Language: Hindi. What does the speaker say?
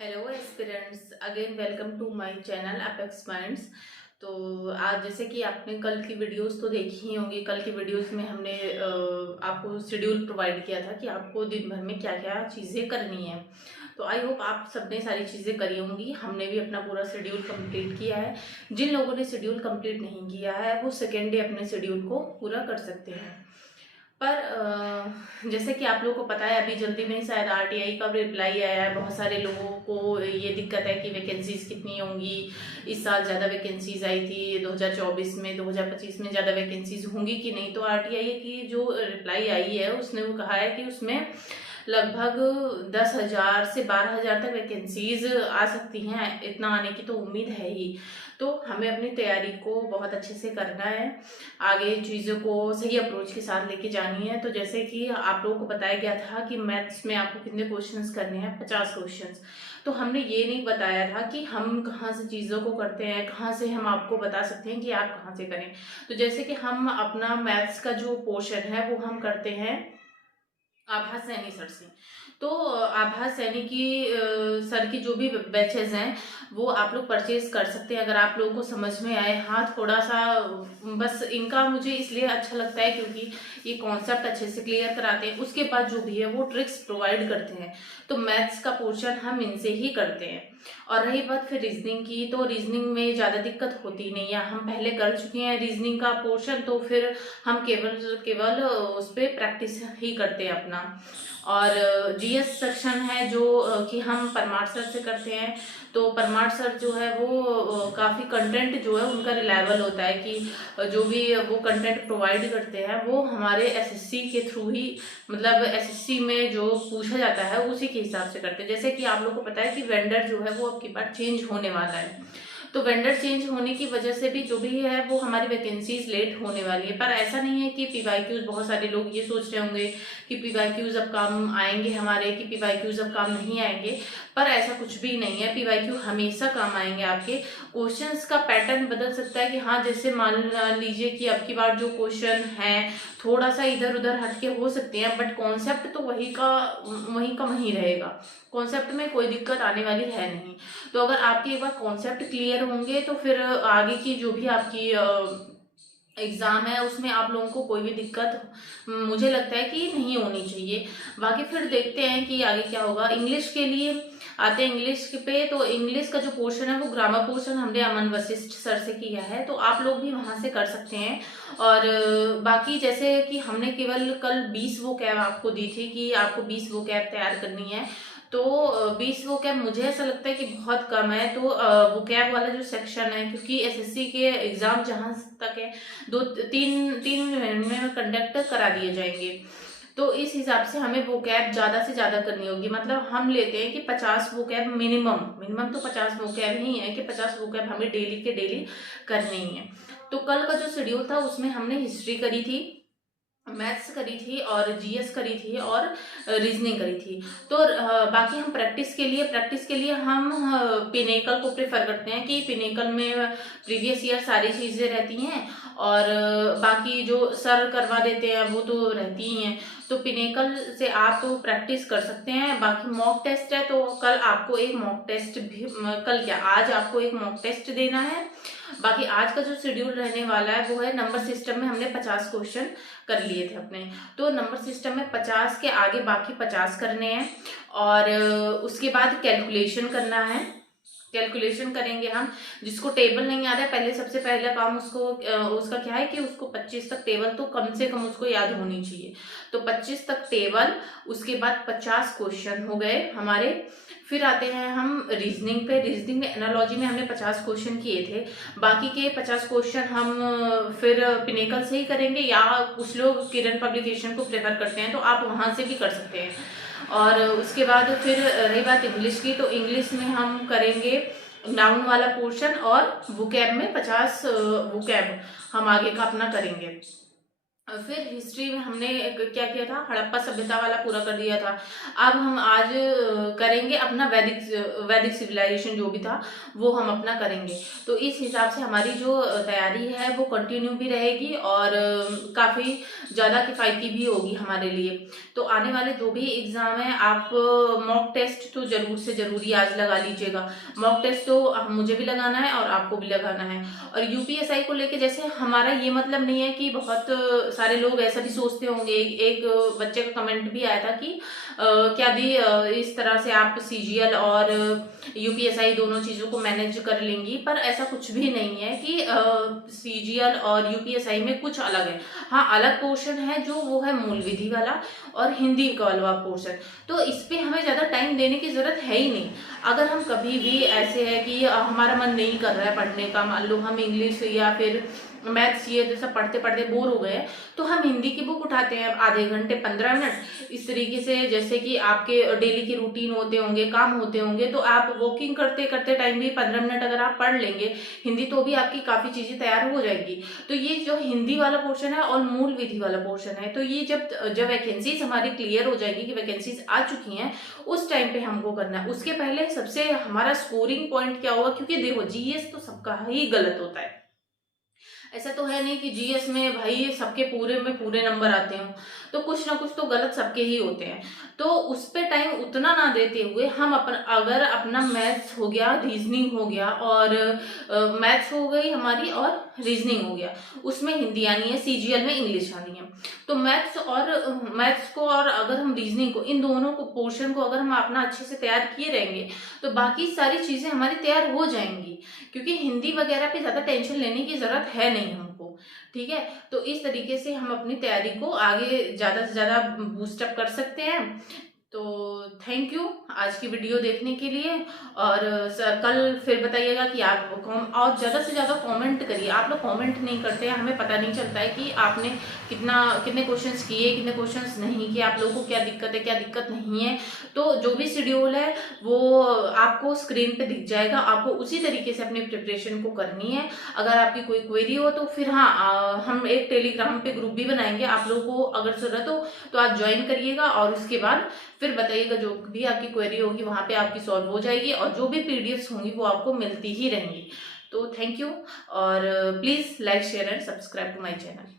Hello aspirants, again welcome to my channel Apex Minds. तो आज जैसे कि आपने कल की वीडियोस तो देखी ही होंगी। कल की वीडियोस में हमने आपको शेड्यूल प्रोवाइड किया था कि आपको दिन भर में क्या क्या चीज़ें करनी है। तो आई होप आप सबने सारी चीज़ें करी होंगी। हमने भी अपना पूरा शेड्यूल कंप्लीट किया है। जिन लोगों ने शेड्यूल कंप्लीट नहीं किया है वो सेकेंड डे अपने शेड्यूल को पूरा कर सकते हैं। पर जैसे कि आप लोगों को पता है, अभी जल्दी में ही शायद आरटीआई का रिप्लाई आया है। बहुत सारे लोगों को ये दिक्कत है कि वैकेंसीज कितनी होंगी। इस साल ज़्यादा वैकेंसीज आई थी 2024 में, 2025 में ज़्यादा वैकेंसीज होंगी कि नहीं। तो आरटीआई की जो रिप्लाई आई है उसने वो कहा है कि उसमें लगभग 10,000 से 12,000 तक वैकेंसीज आ सकती हैं। इतना आने की तो उम्मीद है ही। तो हमें अपनी तैयारी को बहुत अच्छे से करना है, आगे चीज़ों को सही अप्रोच के साथ लेके जानी है। तो जैसे कि आप लोगों को बताया गया था कि मैथ्स में आपको कितने क्वेश्चंस करने हैं, 50 क्वेश्चंस। तो हमने ये नहीं बताया था कि हम कहाँ से चीज़ों को करते हैं, कहाँ से हम आपको बता सकते हैं कि आप कहाँ से करें। तो जैसे कि हम अपना मैथ्स का जो पोर्शन है वो हम करते हैं आभा सैनी सर से। तो आभा सैनी की सर की जो भी बैचेज हैं वो आप लोग परचेज कर सकते हैं, अगर आप लोगों को समझ में आए। हाँ, थोड़ा सा बस इनका मुझे इसलिए अच्छा लगता है क्योंकि ये कॉन्सेप्ट अच्छे से क्लियर कराते हैं, उसके बाद जो भी है वो ट्रिक्स प्रोवाइड करते हैं। तो मैथ्स का पोर्शन हम इनसे ही करते हैं। और रही बात फिर रीजनिंग की, तो रीजनिंग में ज़्यादा दिक्कत होती नहीं है, हम पहले कर चुके हैं रीजनिंग का पोर्शन। तो फिर हम केवल केवल उस पर प्रैक्टिस ही करते हैं अपना। और जीएस सेक्शन है जो कि हम परमार सर से करते हैं। तो परमार सर जो है वो काफ़ी कंटेंट जो है उनका रिलायबल होता है कि जो भी वो कंटेंट प्रोवाइड करते हैं वो हमारे एसएससी के थ्रू ही, मतलब एसएससी में जो पूछा जाता है उसी के हिसाब से करते हैं। जैसे कि आप लोग को पता है कि वेंडर जो है वो अब की बार चेंज होने वाला है। तो वेंडर चेंज होने की वजह से भी जो भी है वो हमारी वैकेंसीज लेट होने वाली है। पर ऐसा नहीं है कि पीवाईक्यूज, बहुत सारे लोग ये सोच रहे होंगे कि पीवाईक्यूज अब काम आएंगे हमारे, कि पीवाईक्यूज अब काम नहीं आएंगे। पर ऐसा कुछ भी नहीं है, पीवाईक्यू हमेशा काम आएंगे आपके। क्वेश्चंस का पैटर्न बदल सकता है कि हाँ, जैसे मान लीजिए कि अब की बार जो क्वेश्चन है थोड़ा सा इधर उधर हटके हो सकते हैं, बट कॉन्सेप्ट तो वही का वही रहेगा। कॉन्सेप्ट में कोई दिक्कत आने वाली है नहीं। तो अगर आपके एक बार कॉन्सेप्ट क्लियर होंगे तो फिर आगे की जो भी आपकी एग्ज़ाम है उसमें आप लोगों को कोई भी दिक्कत मुझे लगता है कि नहीं होनी चाहिए। बाकी फिर देखते हैं कि आगे क्या होगा। इंग्लिश के लिए आते हैं, इंग्लिश पे तो इंग्लिश का जो पोर्शन है वो ग्रामर पोर्शन हमने अमन वशिष्ठ सर से किया है, तो आप लोग भी वहाँ से कर सकते हैं। और बाकी जैसे कि हमने केवल कल 20 वो कैब आपको दी थी कि आपको 20 वो कैब तैयार करनी है। तो 20 वो कैब मुझे ऐसा लगता है कि बहुत कम है। तो वो कैब वाला जो सेक्शन है, क्योंकि एसएससी के एग्जाम जहाँ तक है दो तीन तीन महीने में कंडक्ट करा दिए जाएंगे। तो इस हिसाब से हमें वो कैब ज़्यादा से ज़्यादा करनी होगी। मतलब हम लेते हैं कि 50 वो कैब मिनिमम, मिनिमम तो 50 वो कैब ही है कि 50 वो कैब हमें डेली के डेली करनी ही है। तो कल का जो शेड्यूल था उसमें हमने हिस्ट्री करी थी, मैथ्स करी थी और जीएस करी थी और रीजनिंग करी थी। तो बाकी हम प्रैक्टिस के लिए हम पिनेकल को प्रेफर करते हैं कि पिनेकल में प्रीवियस ईयर सारी चीज़ें रहती हैं और बाकी जो सर करवा देते हैं वो तो रहती ही हैं। तो पिनेकल से आप प्रैक्टिस कर सकते हैं। बाकी मॉक टेस्ट है, तो कल आपको एक मॉक टेस्ट भी, कल क्या, आज आपको एक मॉक टेस्ट देना है। बाकी आज का जो शेड्यूल रहने वाला है वो है नंबर सिस्टम में हमने 50 क्वेश्चन कर लिए थे अपने। तो नंबर सिस्टम में 50 के आगे बाकी 50 करने हैं। और उसके बाद कैलकुलेशन करना है। कैलकुलेशन करेंगे हम। जिसको टेबल नहीं आता है, पहले सबसे पहला काम उसका क्या है कि उसको 25 तक टेबल तो कम से कम उसको याद होनी चाहिए। तो 25 तक टेबल, उसके बाद 50 क्वेश्चन हो गए हमारे। फिर आते हैं हम रीजनिंग पे। रीजनिंग में एनालॉजी में हमने 50 क्वेश्चन किए थे। बाकी के 50 क्वेश्चन हम फिर पिनेकल से ही करेंगे, या कुछ लोग किरण पब्लिकेशन को प्रेफर करते हैं तो आप वहाँ से भी कर सकते हैं। और उसके बाद फिर रही बात इंग्लिश की, तो इंग्लिश में हम करेंगे नाउन वाला पोर्शन और वोकैब में 50 वोकैब हम आगे का अपना करेंगे। फिर हिस्ट्री में हमने क्या किया था, हड़प्पा सभ्यता वाला पूरा कर दिया था। अब हम आज करेंगे अपना वैदिक सिविलाइजेशन जो भी था वो हम अपना करेंगे। तो इस हिसाब से हमारी जो तैयारी है वो कंटिन्यू भी रहेगी और काफ़ी ज़्यादा किफ़ायती भी होगी हमारे लिए। तो आने वाले जो भी एग्ज़ाम है आप मॉक टेस्ट तो ज़रूर से ज़रूरी आज लगा लीजिएगा। मॉक टेस्ट तो मुझे भी लगाना है और आपको भी लगाना है। और यूपीएसआई को लेके जैसे हमारा ये मतलब नहीं है कि बहुत सारे लोग ऐसा भी सोचते होंगे। एक बच्चे का कमेंट भी आया था कि क्या दी इस तरह से आप सीजीएल और यूपीएसआई दोनों चीज़ों को मैनेज कर लेंगी, पर ऐसा कुछ भी नहीं है कि सीजीएल और यूपीएसआई में कुछ अलग है। हाँ, अलग पोर्शन है जो वो है मूल विधि वाला और हिंदी का वाला पोर्शन। तो इस पे हमें ज़्यादा टाइम देने की ज़रूरत है ही नहीं। अगर हम कभी भी ऐसे है कि हमारा मन नहीं कर रहा है पढ़ने का, मान लो हम इंग्लिश या फिर मैथ्स ये जैसा पढ़ते पढ़ते बोर हो गए, तो हम हिंदी की बुक उठाते हैं आधे घंटे 15 मिनट। इस तरीके से जैसे कि आपके डेली के रूटीन होते होंगे, काम होते होंगे, तो आप वॉकिंग करते करते टाइम भी 15 मिनट अगर आप पढ़ लेंगे हिंदी, तो भी आपकी काफ़ी चीज़ें तैयार हो जाएगी। तो ये जो हिंदी वाला पोर्शन है और मूल विधि वाला पोर्शन है, तो ये जब वैकेंसीज हमारी क्लियर हो जाएगी कि वैकेंसीज आ चुकी हैं, उस टाइम पे हमको करना है। उसके पहले सबसे हमारा स्कोरिंग पॉइंट क्या होगा, क्योंकि देखो जीएस तो सबका ही गलत होता है। ऐसा तो है नहीं कि जीएस में भाई सबके पूरे में पूरे नंबर आते हों, तो कुछ ना कुछ तो गलत सबके ही होते हैं। तो उस पे टाइम उतना ना देते हुए हम अगर अपना मैथ्स हो गया, रीजनिंग हो गया, और मैथ्स हो गई हमारी और रीजनिंग हो गया, उसमें हिंदी आनी है, सीजीएल में इंग्लिश आनी है। तो मैथ्स को और अगर हम रीजनिंग को, इन दोनों को पोर्शन को अगर हम अपना अच्छे से तैयार किए रहेंगे, तो बाकी सारी चीज़ें हमारी तैयार हो जाएंगी। क्योंकि हिंदी वगैरह पे ज़्यादा टेंशन लेने की ज़रूरत है नहीं हमको। ठीक है, तो इस तरीके से हम अपनी तैयारी को आगे ज़्यादा से ज़्यादा बूस्टअप कर सकते हैं। तो थैंक यू आज की वीडियो देखने के लिए। और कल फिर बताइएगा कि आप और ज़्यादा से ज़्यादा कमेंट करिए। आप लोग कमेंट नहीं करते हैं, हमें पता नहीं चलता है कि आपने कितने क्वेश्चंस किए, कितने क्वेश्चंस नहीं किए, आप लोगों को क्या दिक्कत है, क्या दिक्कत नहीं है। तो जो भी शेड्यूल है वो आपको स्क्रीन पे दिख जाएगा, आपको उसी तरीके से अपनी प्रिपरेशन को करनी है। अगर आपकी कोई क्वेरी हो तो फिर हाँ, हम एक टेलीग्राम पे ग्रुप भी बनाएंगे, आप लोगों को अगर ज़रूरत हो तो आप ज्वाइन करिएगा और उसके बाद फिर बताइएगा। जो भी आपकी क्वेरी होगी वहाँ पे आपकी सॉल्व हो जाएगी और जो भी पीडीएफ्स होंगी वो आपको मिलती ही रहेंगी। तो थैंक यू, और please like share and subscribe to my channel.